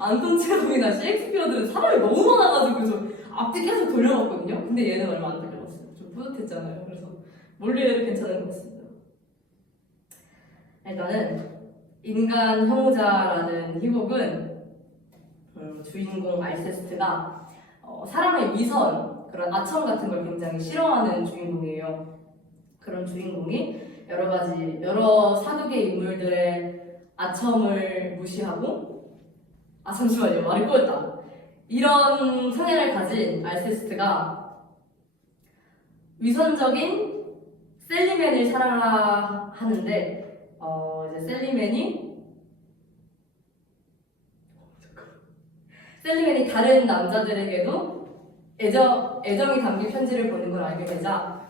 안톤 체호이나 셰익스피어들은 사람이 너무 많아가지고 좀 앞뒤 계속 돌려봤거든요. 근데 얘는 얼마 안 돌려봤어요. 좀 뿌듯했잖아요. 그래서 몰리에르 괜찮은 것 같습니다. 일단은 인간 혐오자라는 희곡은 주인공 알세스트가 사람의 위선, 그런 아첨 같은 걸 굉장히 싫어하는 주인공이에요. 그런 주인공이 여러 사극의 인물들의 아첨을 무시하고, 잠시만요, 말이 꼬였다. 이런 성향을 가진 알세스트가 위선적인 셀리맨을 사랑하는데, 이제 셀리맨이 다른 남자들에게도 애정이 담긴 편지를 보는 걸 알게 되자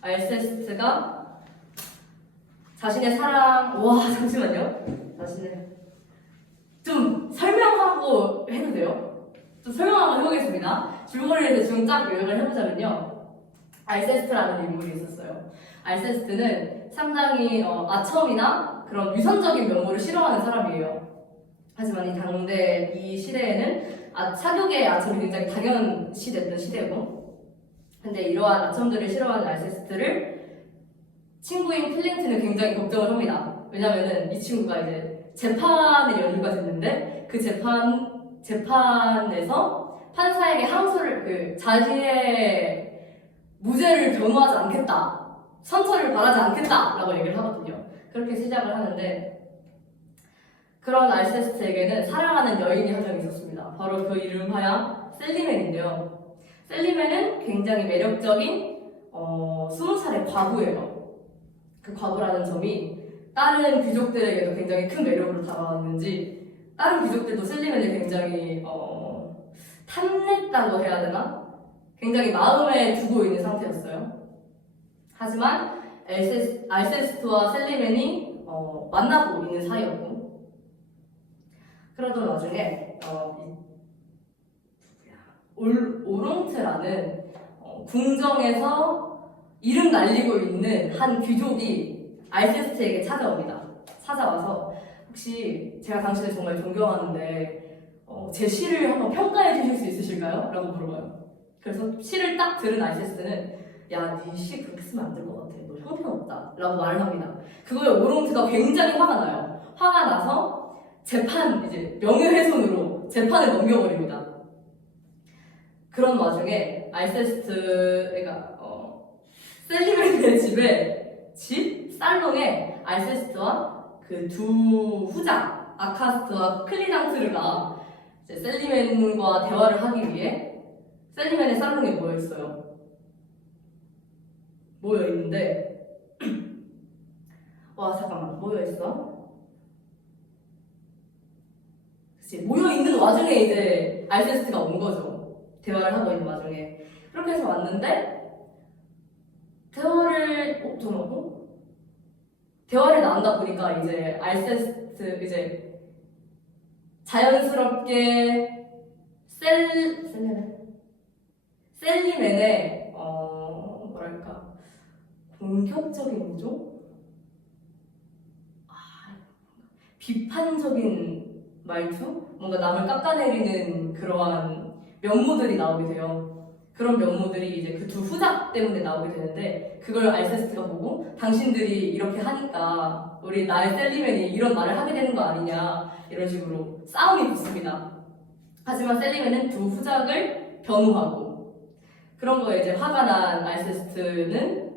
알세스트가 자신의 잠시만요. 좀 설명하고 해도 돼요? 좀 설명하고 해보겠습니다. 줄거리를 대충 쫙 요약을 해보자면요. 알세스트라는 인물이 있었어요. 알세스트는 상당히 아첨이나 그런 위선적인 면모를 싫어하는 사람이에요. 하지만 이 시대에는 사교계의 아첨이 굉장히 당연시됐던 시대고, 근데 이러한 아첨들을 싫어하는 알세스트를 친구인 필링트는 굉장히 걱정을 합니다. 왜냐면은 이 친구가 이제 재판에 연루가 됐는데 그 재판에서 판사에게 자신의 무죄를 변호하지 않겠다, 선처를 바라지 않겠다라고 얘기를 하거든요. 그렇게 시작을 하는데, 그런 알세스트에게는 사랑하는 여인이 한 명 있었습니다. 바로 그 이름하여 셀리맨인데요. 셀리맨은 굉장히 매력적인 20살의 과부예요. 그 과부라는 점이 다른 귀족들에게도 굉장히 큰 매력으로 다가왔는지, 다른 귀족들도 셀리맨을 굉장히 탐냈다고 해야 되나? 굉장히 마음에 두고 있는 상태였어요. 하지만 알세스트와 셀리맨이 만나고 있는 사이였고, 그러던 와중에 오롱트라는 궁정에서 이름 날리고 있는 한 귀족이 알세스트에게 찾아와서 혹시 제가 당신을 정말 존경하는데 제 시를 한번 평가해 주실 수 있으실까요? 라고 물어봐요. 그래서 시를 딱 들은 알세스트는 야, 네 시 그렇게 쓰면 안 될 것 같아. 너 형편없다. 라고 말을 합니다. 그거에 오롱트가 굉장히 화가 나요. 화가 나서 명예훼손으로 재판을 넘겨버립니다. 그런 와중에 알세스트가 셀리맨의 살롱에 알세스트와 그 두 후장 아카스트와 클리장트르가 셀리맨과 대화를 하기 위해 셀리맨의 살롱에 모여있는데 모여있어? 모여있는 와중에 이제 알세스트가 온 거죠. 대화를 하고 있는 와중에. 그렇게 해서 왔는데, 대화를 나눈다 보니까 이제 알세스트, 자연스럽게 셀리맨의, 공격적인 구조? 비판적인 말투? 뭔가 남을 깎아내리는 그러한 면모들이 나오게 돼요. 그런 면모들이 이제 그 두 후작 때문에 나오게 되는데, 그걸 알세스트가 보고 당신들이 이렇게 하니까 나의 셀리맨이 이런 말을 하게 되는 거 아니냐, 이런 식으로 싸움이 붙습니다. 하지만 셀리맨은 두 후작을 변호하고, 그런 거에 이제 화가 난 알세스트는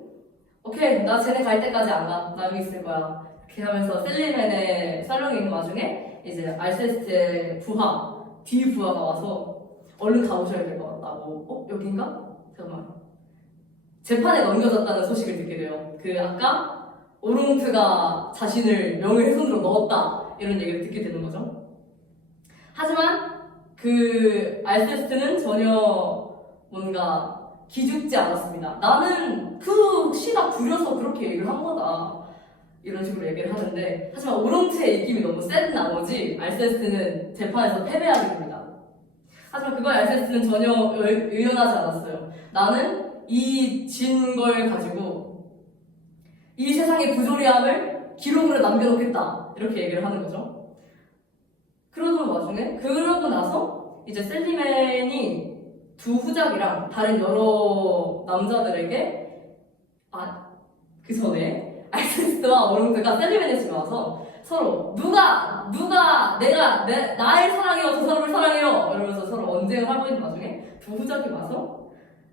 오케이, 나 쟤네 갈 때까지 안 가. 나 여기 있을 거야. 이렇게 하면서 셀리맨의 살롱에 있는 와중에 이제 알세스트의 뒤부하가 와서 얼른 가보셔야 될 것 같다고. 여긴가? 잠깐만. 재판에 넘겨졌다는 소식을 듣게 돼요. 아까 오롱트가 자신을 명예훼손으로 넣었다, 이런 얘기를 듣게 되는 거죠. 하지만 그 알세스트는 전혀 뭔가 기죽지 않았습니다. 나는 그 시가 구려서 그렇게 얘기를 한 거다, 이런 식으로 얘기를 하는데, 하지만 오롱트의 입김이 너무 센 나머지 알세스트는 재판에서 패배하게 됩니다. 하지만 그걸 알세스트는 전혀 의연하지 않았어요. 나는 이 진 걸 가지고 이 세상의 부조리함을 기록으로 남겨놓겠다, 이렇게 얘기를 하는 거죠. 그러던 와중에 그러고 나서 이제 셀리맨이 두 후작이랑 다른 여러 남자들에게 그 전에 알세스와 오롱드가 셀리맨의 집에 와서 서로 누가 나를 사랑해요, 저 사람을 사랑해요 이러면서 서로 언쟁을 하고 있는 와중에 두 후작이 와서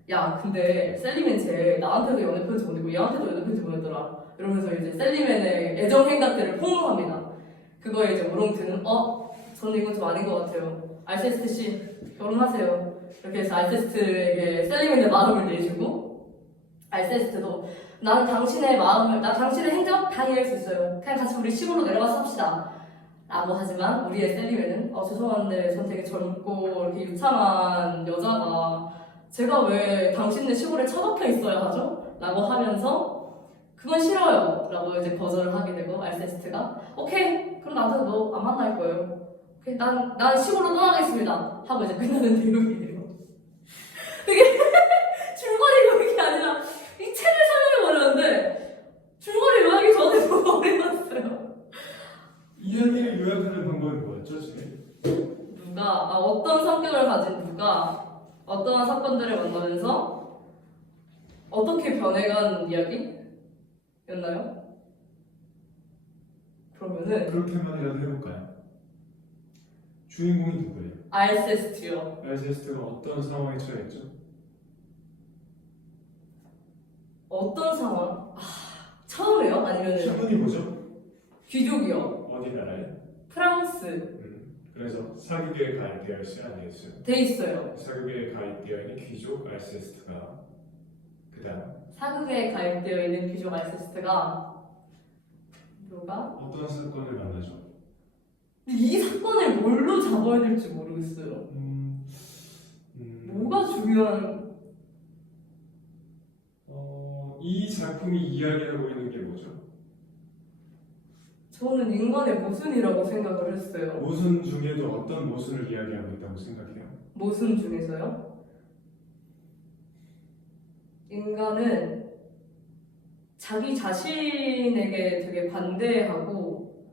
야 근데 셀리맨 쟤 나한테도 연애 편지 보내고 얘한테도 연애 편지 보내더라 이러면서 이제 셀리맨의 애정 행각들을 폭로합니다. 그거에 이제 오롱드는 저는 이건 좀 아닌 것 같아요. 알세스트 씨 결혼하세요. 이렇게 해서 알세스트에게 셀리맨의 마음을 내주고 알세스트도 난 당신의 행적 다 이해할 수 있어요. 그냥 같이 우리 시골로 내려가서 삽시다. 라고 하지만 우리의 셀리맨은 죄송한데 전 되게 젊고 이렇게 유창한 여자가 제가 왜 당신네 시골에 처박혀 있어야 하죠? 라고 하면서 그건 싫어요. 라고 이제 거절을 하게 되고 알세스트가 오케이 그럼 나도 너 안 만날 거예요. 오케이 난 시골로 떠나겠습니다. 하고 이제 끝나는 내용이에요. 그게 줄거리 요약이 아니라 이 책을 설명해버렸는데 줄거리 요약이 저한테 너무 어려웠어요. 이야기를 요약하는 방법이 뭐였죠, 지금? 어떤 성격을 가진 누가 어떠한 사건들을 만나면서 어떻게 변해간 이야기였나요? 그러면은 그렇게만이라도 해볼까요? 주인공이 누구예요? 알세스트요. 알세스트가 어떤 상황에 처했죠? 어떤 상황? 처음에요? 아니면 신분이 뭐죠? 귀족이요. 어디 나라에? 프랑스 그래서 사극에 가입되어 있어요, 안 되어 있어요? 돼 있어요. 사극에 가입되어 있는 귀족 알세스트가 그다음 사극에 가입되어 있는 귀족 알세스트가 어떤 사건을 만나죠? 이 사건을 뭘로 잡아야 될지 모르겠어요. 뭐가 중요한? 이 작품이 이야기하고 있는 게 뭐죠? 저는 인간의 모순이라고 생각을 했어요. 모순 중에도 어떤 모순을 이야기하고 있다고 생각해요? 모순 중에서요? 인간은 자기 자신에게 되게 반대하고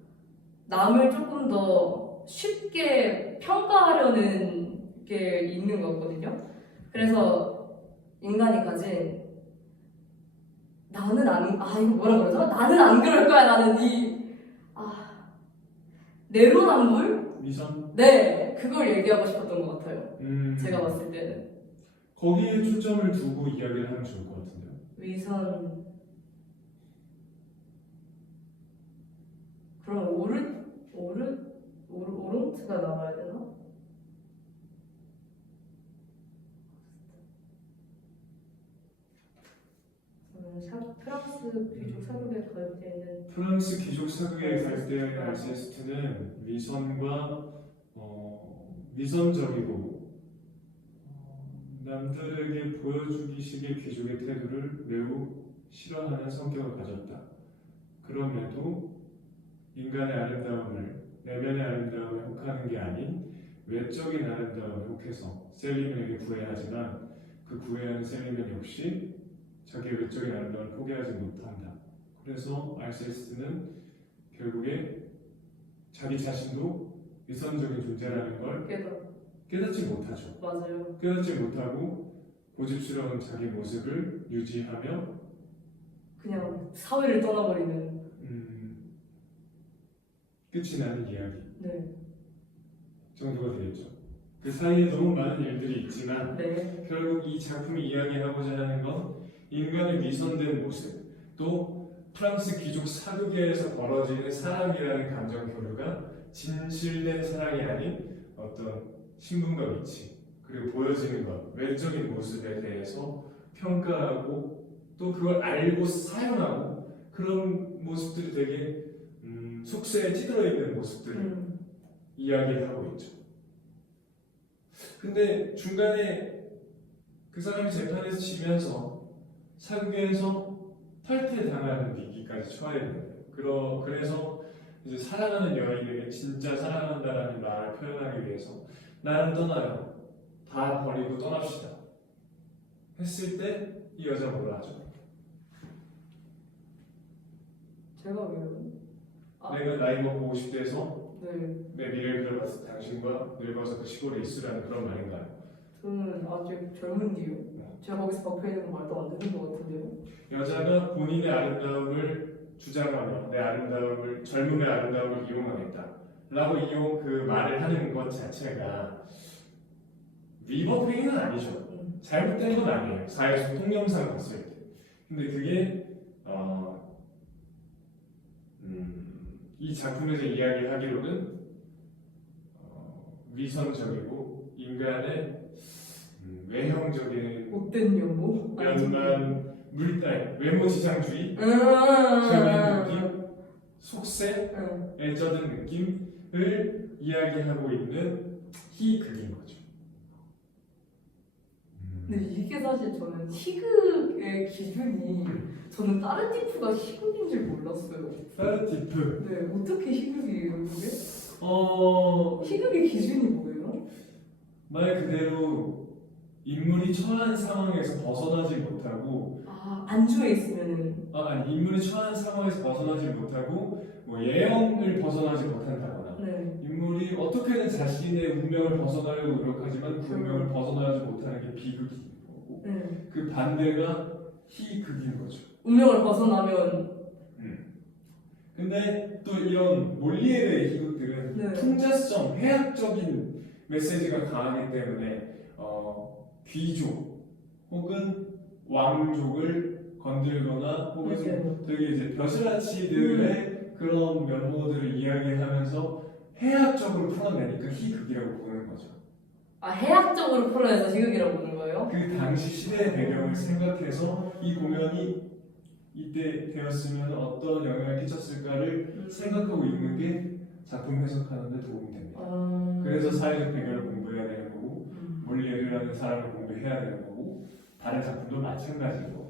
남을 조금 더 쉽게 평가하려는 게 있는 거거든요. 그래서 인간이 가진 이거 뭐라 그러죠? 나는 안 그럴 거야. 나는 내로남불? 위선? 네, 그걸 얘기하고 싶었던 것 같아요. 제가 봤을 때는 거기에 초점을 두고 이야기를 하면 좋을 것 같은데요. 위선. 그럼 오른트가 나와야 되나? 프랑스 귀족 사극에 가입되어 있는 프랑스 귀족 사극에 가입되어 있는 알세스트는 위선과 위선적이고 남들에게 보여주기식의 귀족의 태도를 매우 싫어하는 성격을 가졌다. 그럼에도 인간의 아름다움을, 내면의 아름다움에 혹하는 게 아닌 외적인 아름다움에 혹해서 셀리맨에게 구애하지만 그 구애하는 셀리맨 역시 자기의 외적인 아름다움을 포기하지 못한다. 그래서 알세스는 결국에 자기 자신도 위선적인 존재라는 걸 깨닫지 못하죠. 맞아요. 깨닫지 못하고 고집스러운 자기 모습을 유지하며 그냥 사회를 떠나버리는. 끝이 나는 이야기 네. 정도가 되겠죠. 그 사이에 너무 많은 일들이 있지만 네. 결국 이 작품이 이야기하고자 하는 건 인간의 위선된 모습, 또 프랑스 귀족 사극에서 벌어지는 사랑이라는 감정 교류가 진실된 사랑이 아닌 어떤 신분과 위치, 그리고 보여지는 것, 외적인 모습에 대해서 평가하고 또 그걸 알고 사용하고 그런 모습들이 되게 속세에 찌들어 있는 모습들을 이야기하고 있죠. 근데 중간에 그 사람이 재판에서 지면서 사극에서 탈퇴당하는 위기까지 처해 있는 거예요. 그래서 이제 사랑하는 여인에게 진짜 사랑한다라는 말을 표현하기 위해서 나는 떠나요. 다 버리고 떠납시다. 했을 때 이 여자 뭐라 하죠? 제가 왜요? 내가 나이 먹고 50대에서 네. 미래를 그려봤을 때 당신과 늙어서 그 시골에 있으라는 그런 말인가요? 저는 아직 젊은데요. 제가 거기서 박혀 있는 거 말도 안 되는 것 같은데요. 여자가 본인의 아름다움을 주장하며 내 아름다움을 젊음의 아름다움을 이용하겠다라고 그 말을 하는 것 자체가 위법행위는 아니죠. 잘못된 건 아니에요. 사회적 통념상 봤을 때. 근데 그게 이 작품에서 이야기하기로는 위선적이고 인간의 외형적인 못된 연모? 연만 외모 지상주의, 음. 적인 느낌, 속세, 애쩌는 느낌을 이야기하고 있는 희극인 거죠. 근데 이게 사실 저는 희극의 기준이 저는 따르티프가 희극인 줄 몰랐어요. 따르티프. 네, 어떻게 희극이에요, 그게? 희극의 기준이 뭐예요? 말 그대로 인물이 처한 상황에서 벗어나지 못하고 안주에 있으면은 아니 인물이 처한 상황에서 벗어나지 못하고 뭐 예언을 벗어나지 못한다거나 네. 인물이 어떻게든 자신의 운명을 벗어나려고 노력하지만 그 운명을 벗어나지 못하는 게 비극인 거고 네. 그 반대가 희극인 거죠. 운명을 벗어나면 근데 또 이런 몰리에르의 희극들은 네. 풍자성, 해학적인 메시지가 강하기 때문에 귀족 혹은 왕족을 건들거나 혹은 맞아요. 되게 이제 벼슬아치들의 그런 면모들을 이야기하면서 해학적으로 풀어내니까 희극이라고 보는 거죠. 해학적으로 풀어내서 희극이라고 보는 거예요? 그 당시 시대의 배경을 생각해서 이 공연이 이때 되었으면 어떤 영향을 끼쳤을까를 생각하고 읽는 게 작품 해석하는 데 도움이 됩니다. 그래서 사회적 배경을 공부해야 되는 거고 몰리에르라는 사람을 공부해야 되는 거고 다른 작품도 마찬가지고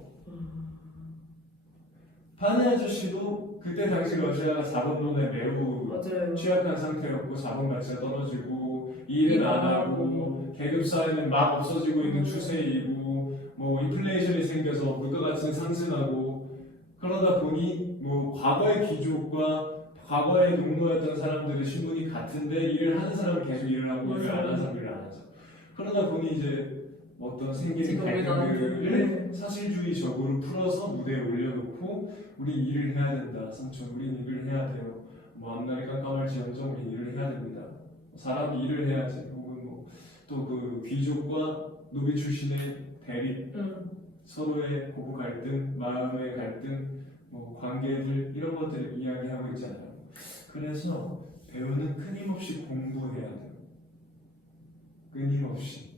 파네 아저씨도 그때 당시 러시아가 자본론에 매우 맞아요. 취약한 상태였고 자본 가치가 떨어지고 일을 안 하고 계급 사회는 막 없어지고 있는 추세이고 뭐 인플레이션이 생겨서 물가 가치는 상승하고 그러다 보니 뭐 과거의 귀족과 과거에 농노였던 사람들의 신분이 같은데 일을 하는 사람은 계속 일을 하고 일을 안 하는 사람은 일을 안 하죠. 그러다 보니 이제 어떤 생기는 갈등들을 사실주의적으로 풀어서 무대에 올려놓고 우린 일을 해야 된다. 삼촌 우린 일을 해야 돼요. 뭐 앞날이 깜깜할지언정 우린 일을 해야 됩니다. 사람이 일을 해야지. 혹은 뭐 또 그 귀족과 노비 출신의 대립 서로의 고부 갈등, 마음의 갈등, 뭐 관계들 이런 것들을 이야기하고 있잖아요. 그래서 배우는 끊임없이 공부해야 돼요. 끊임없이.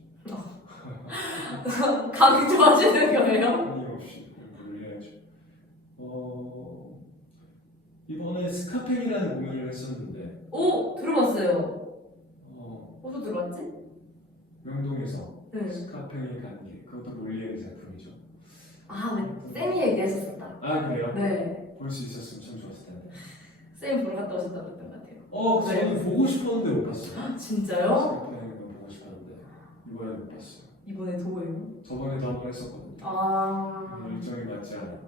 강조하시는 거예요? 끊임없이 공부를 해야죠. 이번에 스카펜이라는 공연을 했었는데 오! 들어봤어요. 어디서 들어봤지? 명동에서 네. 스카펜이 간게 그것도 몰리에르 작품이죠. 쌤이 얘기하셨었다. 그래요? 네. 볼 수 있었으면 참 좋았을 텐데. 쌤 보러 갔다 오셨다고 했던 것 같아요. 저는 보고 싶었는데 못 봤어요. 진짜요? 스카펜이 너무 보고 싶었는데 이번에 못 봤어요. 이번에 도예요? 저번에도 한 번 했었거든요. 일정이 맞지 않아요.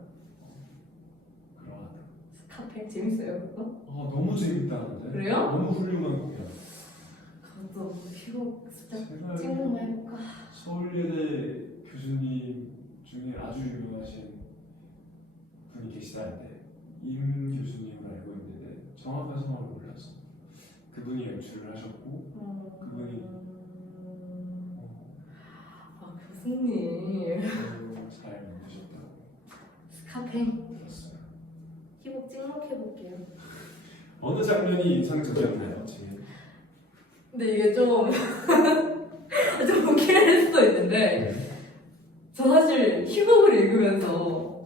그러하다. 스카페 재밌어요, 그거? 너무 재밌다는데. 그래요? 너무 훌륭한 공연. 그것도 휴고 숫자 제가 찍는 거 해볼까? 서울예대 교수님 중에 아주 유명하신 분이 계시다는데 임 교수님으로 알고 있는데 정확한 성함을 몰라서 그분이 연출을 하셨고 그분이 교수님 잘 만드셨다고 스카펜 들었어요. 희곡 찍먹해볼게요. 어느 장면이 인상적이었나요, 지금? 근데 이게 좀 웃긴 할 수도 있는데 저 사실 희곡을 읽으면서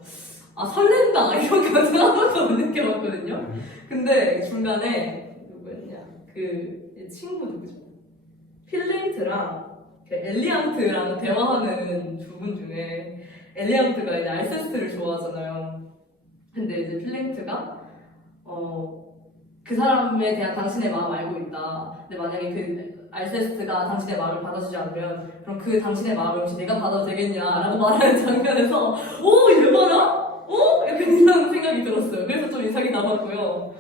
설렌다 이런 감정 한 번도 못 느껴봤거든요. 근데 중간에 누구였냐 그 친구 누구죠? 필링트랑 엘리앙트랑 대화하는 두 분 중에 엘리앙트가 이제 알세스트를 좋아하잖아요. 근데 이제 필링트가 그 사람에 대한 당신의 마음 알고 있다. 근데 만약에 그 알세스트가 당신의 마음을 받아주지 않으면 그럼 그 당신의 마음을 혹시 내가 받아도 되겠냐라고 말하는 장면에서 오 얘 봐라? 약간 이런 생각이 들었어요. 그래서 좀 인상이 남았고요.